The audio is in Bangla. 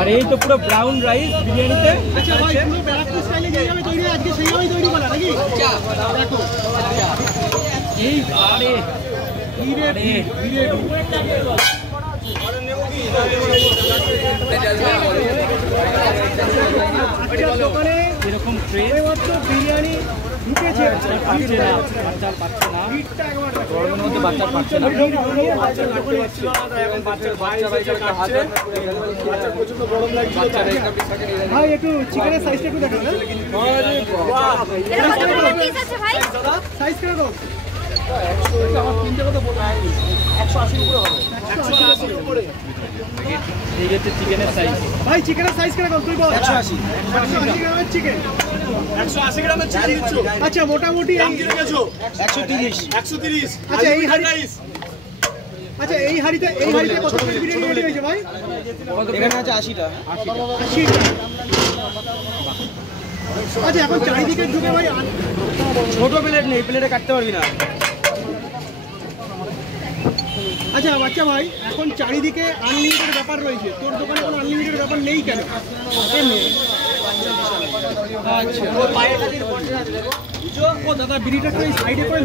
আর এই তো পুরো ব্রাউন রাইস বিরিয়ানিতে। আচ্ছা ভাই, পুরো ব্যারাকপুর স্টাইলে যেভাবে তৈরি হয় আজকে সেইভাবেই তৈরি করা নাকি? দেখো এই আরে দোকানে এরকম বিরিয়ানি ঢুকেছে, পাচ্ছে না, গরমের মধ্যে বাচ্চা পাচ্ছে না। ভাই একটু চিকেনের সাইজটা একটু দেখান। সাইজ কিরকম? চিকেনের সাইজ ভাই, চিকেনের সাইজ কিরকম তুই বল? 180 গ্রামের চিকেন। 180 গ্রামের চিকেন দিচ্ছ? আচ্ছা মোটামুটি দাম কি রেখেছো? 130। 130। আচ্ছা এই হাড়ি, আচ্ছা এই হাড়িতে কত প্লেট বিরিয়ানি রেডি হয়েছে ভাই? এখানে আছে 80টা। আচ্ছা এখন চারিদিকে ঢুকে ভাই ছোট প্লেট নেই, প্লেটে কাটতে পারবি না। আচ্ছা বাচ্চা ভাই, এখন চারিদিকে আনলিমিটেড ব্যাপার রয়েছে, তোর দোকানে কোনো আনলিমিটেড ব্যাপার নেই কেন? আচ্ছা ও দাদা বিড়িটা সাইডে করে